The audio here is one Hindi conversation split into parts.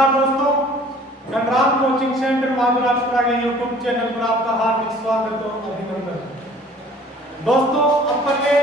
नमस्कार दोस्तों, गणराम कोचिंग सेंटर महाराष्ट्र के यूट्यूब चैनल पर आपका हार्दिक स्वागत और अभिनंदन। दोस्तों, अपन ने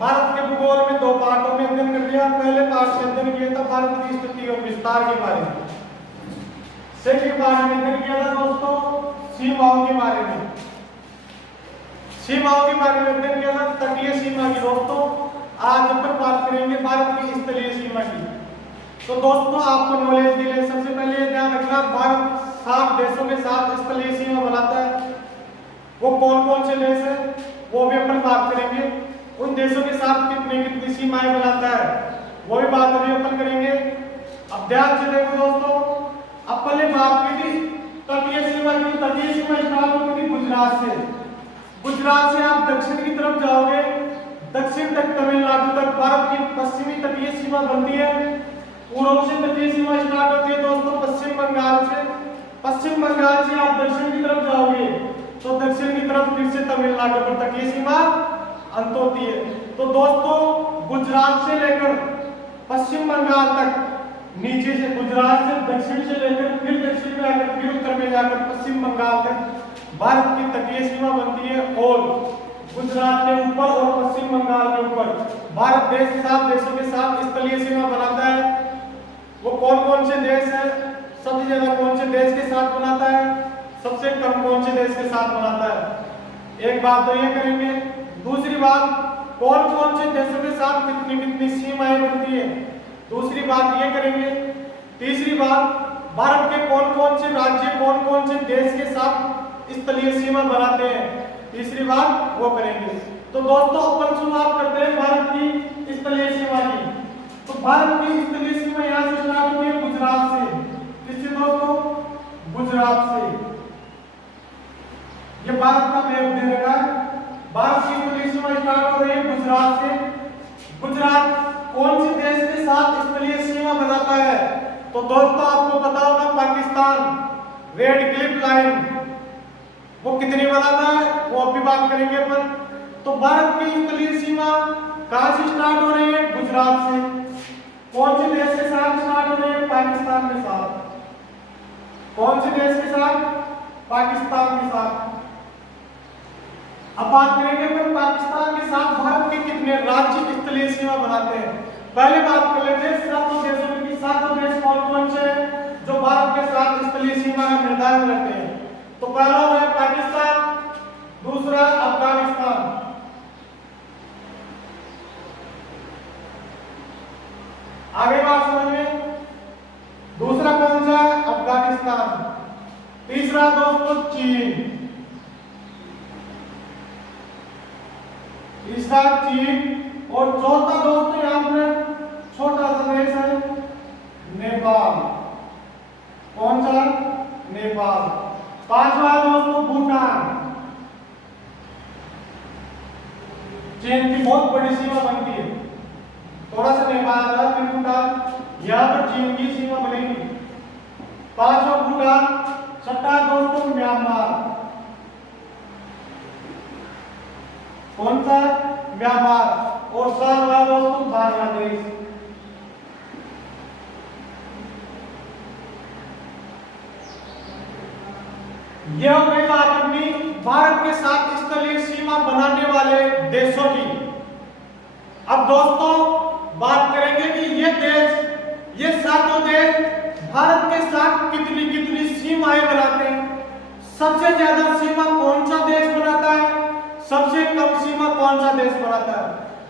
भारत के भूगोल में दो पार्टों में अध्ययन कर लिया। पहले पार्ट में अध्ययन किया था भारत की स्थिति और विस्तार के बारे में। सेकंड पार्ट में अध्ययन किया था दोस्तों सीमाओं के बारे में। सीमाओं के बारे में अध्ययन किया था तटीय सीमा की। दोस्तों, आज अपन बात करेंगे भारत की स्थलीय सीमा की। तो दोस्तों, आपको नॉलेज के लिए सबसे पहले ध्यान रखना, भारत 7 देशों के साथ स्थलीय सीमा बनाता है। वो कौन कौन से देश है वो भी अपन बात करेंगे। उन देशों के साथ कितनी कितनी सीमाएं बनाता है वो भी बात अभी अपन करेंगे। अब ध्यान से देखो दोस्तों, अपन ने बात की थी तटीय सीमा की। तटीय सीमा स्टार्ट होती थी गुजरात से। गुजरात से आप दक्षिण की तरफ जाओगे, दक्षिण तक तमिलनाडु तक भारत की पश्चिमी तटीय सीमा बनती है। पूर्व से तटीय सीमा स्टार्ट होती है दोस्तों पश्चिम बंगाल से। पश्चिम बंगाल से आप दक्षिण की तरफ जाओगे तो दक्षिण की तरफ फिर से तमिलनाडु पर तटीय सीमा अंत होती है। तो दोस्तों, गुजरात से लेकर पश्चिम बंगाल तक, नीचे से गुजरात से दक्षिण से लेकर फिर दक्षिण में आकर फिर उत्तर में जाकर पश्चिम बंगाल तक भारत की तटीय सीमा बनती है। और गुजरात के ऊपर और पश्चिम बंगाल के ऊपर भारत देश 7 देशों के साथ स्थलीय सीमा बनाता है। वो कौन कौन से देश है, सबसे ज्यादा कौन से देश के साथ बनाता है, सबसे कम कौन से देश के साथ बनाता है, एक बात तो ये करेंगे। दूसरी बात, कौन कौन से देशों के साथ कितनी कितनी सीमाएं बनती है, दूसरी बात ये करेंगे। तीसरी बात, भारत के कौन कौन से राज्य कौन कौन से देश के साथ स्थलीय सीमा बनाते हैं, तीसरी बात वो करेंगे। तो दोस्तों, अपन शुरुआत करते हैं भारत की स्थलीय सीमा की। तो भारत की स्थलीय सीमा यहाँ से स्टार्ट होती है गुजरात से। किससे दोस्तों? गुजरात से। ये भारत का मैप दे रखा है। भारत की स्थलीय सीमा स्टार्ट हो रही है गुजरात से। गुजरात कौन से देश के साथ स्थलीय सीमा बनाता है? तो दोस्तों, आपको पता होगा पाकिस्तान, रेड क्लिफ लाइन, वो कितनी बनाता है वो अभी बात करेंगे अपन। तो भारत की स्थलीय सीमा कहां से स्टार्ट हो रही है? गुजरात से। कौन से देश के साथ स्टार्ट हो रही है? पाकिस्तान के साथ। कौन से देश के साथ? पाकिस्तान के साथ। अब बात करेंगे अपन पाकिस्तान के साथ भारत के कितने राज्य स्थलीय सीमा बनाते हैं। पहले बात कर लेते हैं 7 देशों की। 7 देश कौन कौन से हैं जो भारत के साथ स्थलीय सीमा का निर्धारण करते हैं? तो पहला है पाकिस्तान, दूसरा अफगानिस्तान, आगे बात समझिए। दूसरा कौन सा है? अफगानिस्तान। तीसरा दोस्तों चीन। तीसरा चीन। और चौथा दोस्तों यहाँ पर छोटा सा देश है नेपाल। कौन सा? नेपाल। पांचवा दोस्तों भूटान। चीन की बहुत बड़ी सीमा बनती है, थोड़ा सा नेपाल है फिर भूटान, यहाँ पर चीन की सीमा बनेगी। पांचवा भूटान। छठा दोस्तों म्यांमार। कौन सा? म्यांमार। और सातवां दोस्तों बांग्लादेश। यह हो गई बात अपनी भारत के साथ स्थलीय सीमा बनाने वाले देशों की। अब दोस्तों, बात करेंगे कि ये देश, ये 7 देश भारत के साथ कितनी कितनी सीमाएं बनाते हैं। सबसे ज्यादा सीमा कौन सा देश बनाता है, सबसे कम सीमा कौन सा देश बनाता है?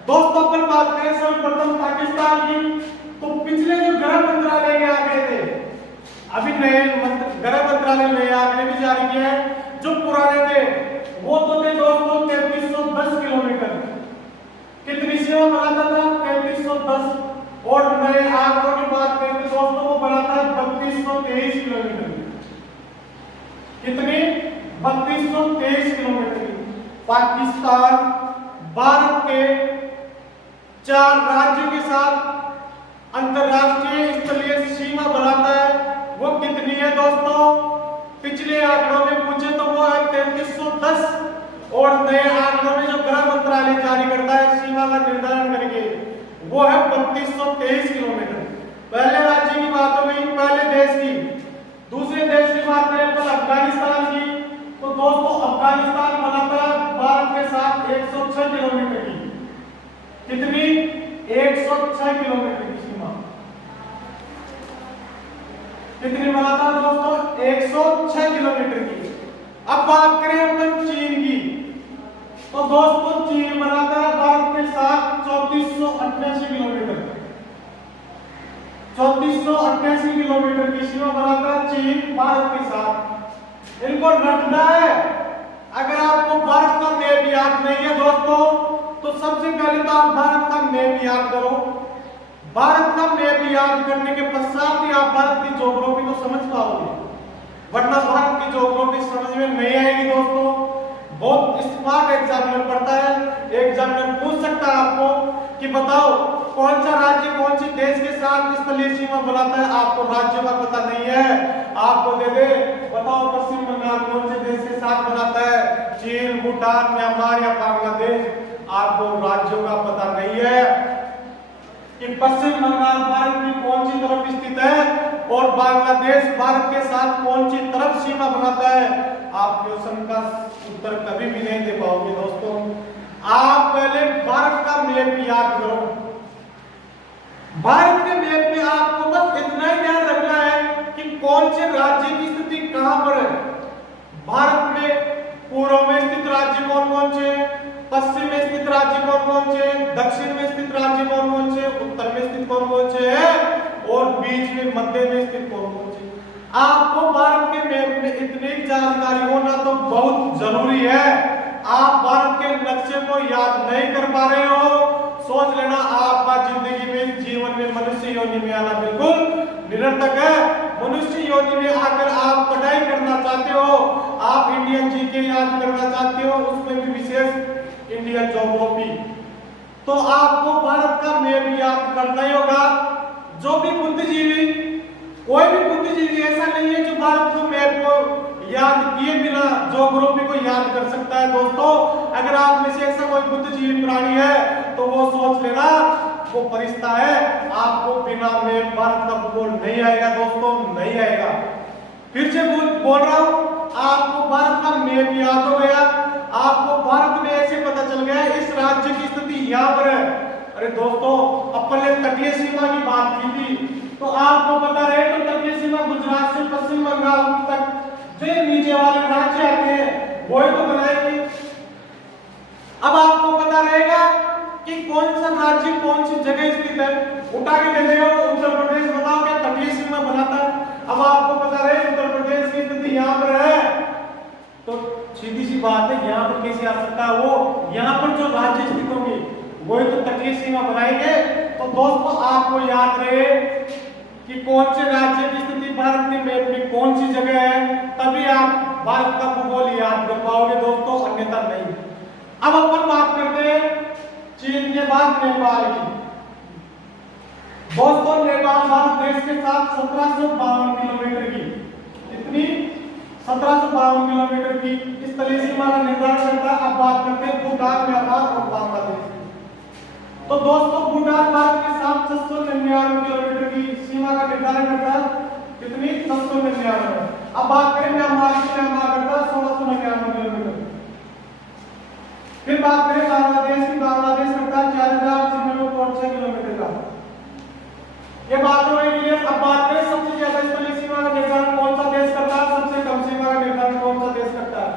दोस्तों, अपन बात करें सर्वप्रथम पाकिस्तान की। तो पिछले जो गृह मंत्रालय के आंकड़े थे, अभी नए गृह मंत्रालय ने आंकड़े भी जारी किए हैं। जो पुराने थे वो तो थे दोस्तों 3310 किलोमीटर। कितनी सीमा बनाता था? 3310। और नए आंकड़ों की बात करें तो दोस्तों वो बनाता है 3223 किलोमीटर। कितनी? 3223 किलोमीटर। पाकिस्तान भारत के 4 राज्यों के साथ अंतरराष्ट्रीय स्थलीय सीमा बनाता है। वो कितनी है दोस्तों? पिछले आंकड़ों में पूछे तो वो है 3310। और नए आंकड़ों में जो गृह मंत्रालय जारी करता है सीमा का निर्धारण करके, वो है 3223 किलोमीटर। पहले राज्य की बात हो गई, पहले देश की। दूसरे देश की बात करें तो अफगानिस्तान की। तो दोस्तों अफगानिस्तान बनाता है भारत के साथ 106 किलोमीटर की। कितनी? 106 किलोमीटर की सीमा। कितनी बनाता है दोस्तों? 106 किलोमीटर की। अब बात करें अपन चीन की। तो दोस्तों चीन बनाता है भारत के साथ 3488 किलोमीटर। 3488 किलोमीटर की सीमा बनाता है चीन भारत के साथ। इनको रखना है। अगर आपको भारत का मैप याद नहीं है दोस्तों, तो सबसे पहले तो आप भारत का मैप याद करो। भारत का मैप याद करने के पश्चात ही आप भारत की ज्योग्राफी को समझ पाओगे, वरना भारत की ज्योग्राफी समझ में नहीं आएगी दोस्तों। बहुत स्मार्ट एग्जामिनर पढ़ता है, एग्जामिनर पूछ सकता है आपको कि बताओ कौन सा राज्य कौन से देश के साथ स्थलीय सीमा बनाता है। आपको राज्यों का पता नहीं है, आपको दे दे बताओ पश्चिम बंगाल कौन से देश के साथ बनाता है, चीन, भूटान, म्यांमार या बांग्लादेश। आपको राज्यों का पता नहीं है कि पश्चिम बंगाल भारत की कौन सी तरफ स्थित है और बांग्लादेश भारत के साथ कौन सी तरफ सीमा बनाता है। आप क्वेश्चन का उत्तर कभी भी नहीं दे पाओगे दोस्तों। आप पहले भारत का मैप याद करो। भारत के मैप में आपको बस इतना ही ध्यान रखना है कि कौन से राज्य की स्थिति कहां पर है। भारत में पूर्व में स्थित राज्य कौन कौन से, पश्चिम में स्थित राज्य कौन कौन से, दक्षिण में स्थित राज्य कौन कौन से, उत्तर में स्थित कौन कौन से है और बीच में मध्य में स्थित कौन कौन से। आपको भारत के मैप में इतनी जानकारी होना तो बहुत जरूरी है। आप भारत के नक्शे को याद नहीं कर पा रहे हो, सोच लेना आपका जिंदगी में जीवन में मनुष्य योनि में आना बिल्कुल निरर्थक है। मनुष्य योनि में आकर आप पढ़ाई करना चाहते हो, आप इंडियन जीके याद करना चाहते हो, उसमें भी विशेष इंडियन ज्योग्राफी, तो आपको भारत का मैप याद करना ही होगा। जो भी बुद्धिजीवी, कोई भी बुद्धिजीवी ऐसा नहीं है जो भारत को मैप को याद किए बिना ज्योग्राफी को याद कर सकता है दोस्तों। अगर आप में से ऐसा कोई बुद्धिजीवी प्राणी है तो वो सोच लेना वो फरिश्ता है। आपको बिना मैप भारत का भूगोल नहीं आएगा दोस्तों, नहीं आएगा। फिर से बोल रहा हूं, आपको भारत का मैप याद हो गया, आपको भारत में ऐसे पता चल गया इस राज्य की स्थिति यहाँ पर है। अरे दोस्तों अपन ने तटीय सीमा की बात की थी, तो आपको पता रहे तो तटीय सीमा गुजरात से पश्चिम बंगाल तक जो नीचे वाले राज्य आते हैं वही तो बनाएंगे। अब आपको पता रहेगा कि कौन सा राज्य कौन सी जगह स्थित है। उठा के दे देगा वो उत्तर प्रदेश, बताओ क्या तटीय सीमा बनाता है। अब आपको पता रहे उत्तर प्रदेश की स्थिति यहाँ पर है, तो सीधी सी बात है यहाँ पर कैसे आ सकता है वो, यहाँ पर जो राज्य स्थित होंगे वही तो तटीय सीमा बनाएंगे। तो दोस्तों आपको याद रहे कि कौन से राज्य की स्थिति भारत के मैप में कौन सी जगह है, तभी आप भारत का भूगोल याद कर पाओगे दोस्तों, अन्यथा नहीं। अब अपन बात करते हैं चीन के बाद नेपाल की। दोस्तों नेपाल भारत देश के साथ 1752 किलोमीटर की, कितनी? 1752 किलोमीटर की स्थलीय सीमा का निर्धारण करता है। अब बात करते हैं भूटान, नेपाल और बांग्लादेश। तो दोस्तों भूटान भारत के साथ 699 किलोमीटर की सीमा का निर्धारण करता है। कितनी? 699। अब बात करें म्यांमार की, म्यांमार करता है 1699 किलोमीटर। फिर बात करें बांग्लादेश की, बांग्लादेश करता है 4096 किलोमीटर का। ये बात हो गई क्लियर। अब बात करें सबसे ज्यादा स्थलीय सीमा का निर्धारण कौन सा देश करता है, सबसे कम सीमा का निर्धारण कौन सा देश करता है।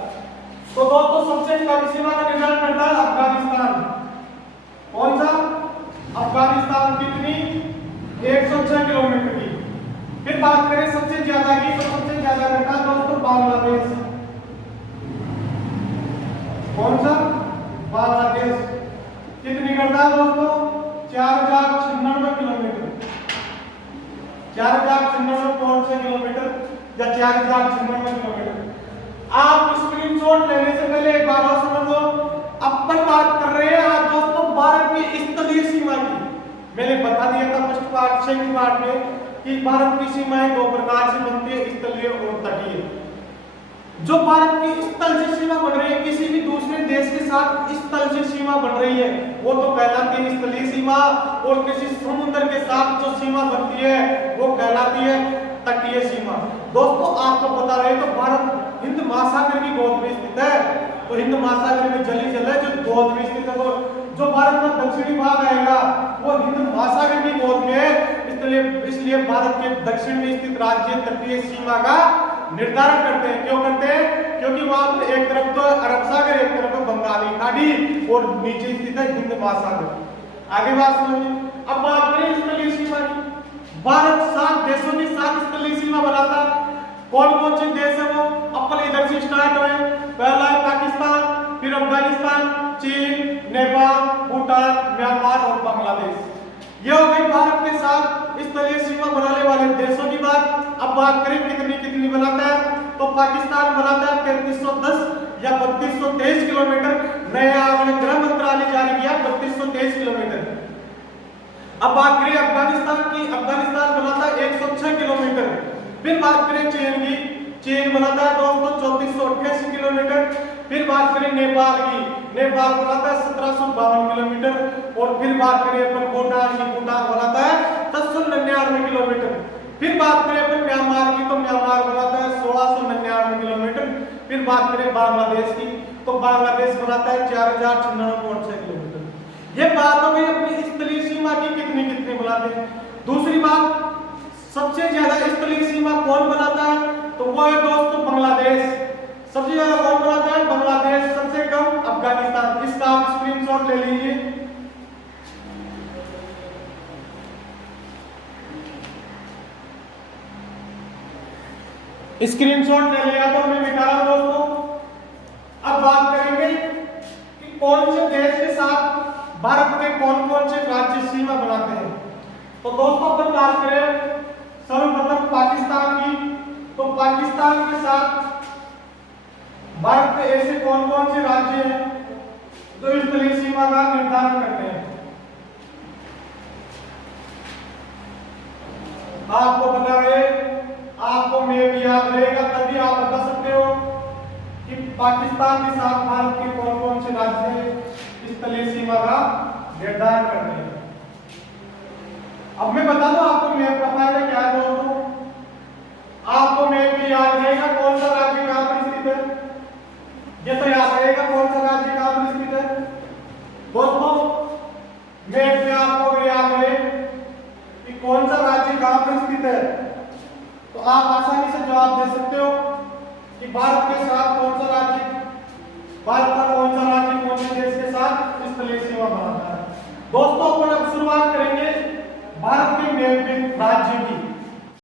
तो दोस्तों सबसे कम सीमा का निर्धारण करता है अफगानिस्तान। कौन सा? अफगानिस्तान। कितनी? 106 किलोमीटर की। फिर बात करें सबसे ज्यादा की, तो सबसे ज्यादा करता है दोस्तों बांग्लादेश। कौन सा? बांग्लादेश। कितनी करता है दोस्तों? 4096 किलोमीटर। 4096 कौन से किलोमीटर या 4096 किलोमीटर। आप स्क्रीनशॉट लेने से पहले एक बात और समझ लो, अपन बात कर रहे हैं आज दोस्तों भारत की स्थलीय सीमा की। मैंने बता दिया था फर्स्ट पार्ट, सेकंड पार्ट में कि भारत की सीमाएं दो प्रकार से बनती है, स्थलीय और तटीय। जो भारत की स्थल से सीमा बन रही है, किसी भी दूसरे देश के साथ स्थल से सीमा बन रही है, वो तो कहलाती है स्थलीय सीमा। और किसी समुद्र के साथ जो सीमा बनती है वो कहलाती है तटीय सीमा। दोस्तों आपको पता रहे तो भारत हिंद महासागर की गोद में स्थित है, तो हिंद महासागर में जली जल है जो गोद में स्थित है, तो जो भारत का दक्षिणी भाग आएगा वो हिंद महासागर की गोद में है। इसलिए भारत के दक्षिण में स्थित राज्य तटीय सीमा का निर्धारण करते हैं। क्यों करते हैं? क्योंकि वहां पर एक तरफ तो अरब सागर, एक तरफ बंगाली खाड़ी और नीचे स्थित है हिंद महासागर। आगे बात समझिए। अब बात करें स्थलीय सीमा की। भारत 7 देशों की 7 स्थलीय सीमा बनाता है। कौन कौन से देश है वो? अपन इधर से स्टार्ट हुए। पहला है पाकिस्तान, फिर अफगानिस्तान, चीन, नेपाल, भूटान, म्यांमार और बांग्लादेश। ये हो गई भारत के साथ स्थलीय सीमा बनाने वाले देशों की बात। अब बात करें कितनी कितनी बनाता है, तो पाकिस्तान बनाता है 3310 या 3223 किलोमीटर। नया गृह मंत्रालय जारी किया 3223 किलोमीटर। अब बात करें अफगानिस्तान की, अफगानिस्तान बनाता है 106 किलोमीटर। फिर बात करें चीन की, चीन बनाता है 3488 किलोमीटर। फिर बात करें नेपाल की, नेपाल बनाता है 1752 किलोमीटर। और फिर बात करें अपन भूटान की, भूटान बनाता है 1099 किलोमीटर। फिर बात करें अपन म्यांमार की, तो म्यांमार बनाता है 1699 किलोमीटर। फिर बात करें बांग्लादेश की, तो बांग्लादेश बनाता है 4096 किलोमीटर। ये बात हो गई अपनी स्थलीय सीमा की कितनी कितनी बनाते हैं। दूसरी बात, सबसे ज्यादा स्थलीय सीमा कौन बनाता है, तो वो है दोस्तों बांग्लादेश। सबसे ज्यादा कौन बनाता है? बांग्लादेश। सबसे कम अफगानिस्तान। इसका आप स्क्रीनशॉट ले लीजिए। स्क्रीनशॉट ले लिया तो मैं दिखा रहा हूं दोस्तों। अब बात करेंगे कि कौन से देश के साथ भारत के कौन कौन से राज्य सीमा बनाते हैं। तो दोस्तों अपन बात करें सर्वप्रथम पाकिस्तान की, तो पाकिस्तान के साथ भारत के ऐसे कौन कौन से राज्य हैं जो स्थलीय सीमा का निर्धारण करते हैं। आपको पता रहे, आपको मैप याद रहेगा, तभी आप बता सकते हो कि पाकिस्तान के साथ भारत के कौन कौन से राज्य स्थलीय सीमा का निर्धारण करते हैं। अब मैं बता दूं आपको मैप का फायदा क्या है दोस्तों। आपको मैप में याद रहेगा कौन सा राज्य कहां पर स्थित है, ये तो याद रहेगा कौन सा राज्य कहां पर स्थित है। दोस्तों मैप में आपको अगर याद रहे कि कौन सा राज्य कहां पर स्थित है, तो आप आसानी से जवाब दे सकते हो कि भारत के साथ कौन सा राज्य, भारत का कौन सा राज्य कौन से देश के साथ स्थलीय सीमा बनाता है। दोस्तों अपन अब शुरुआत करेंगे भारत के मैप राज्य की।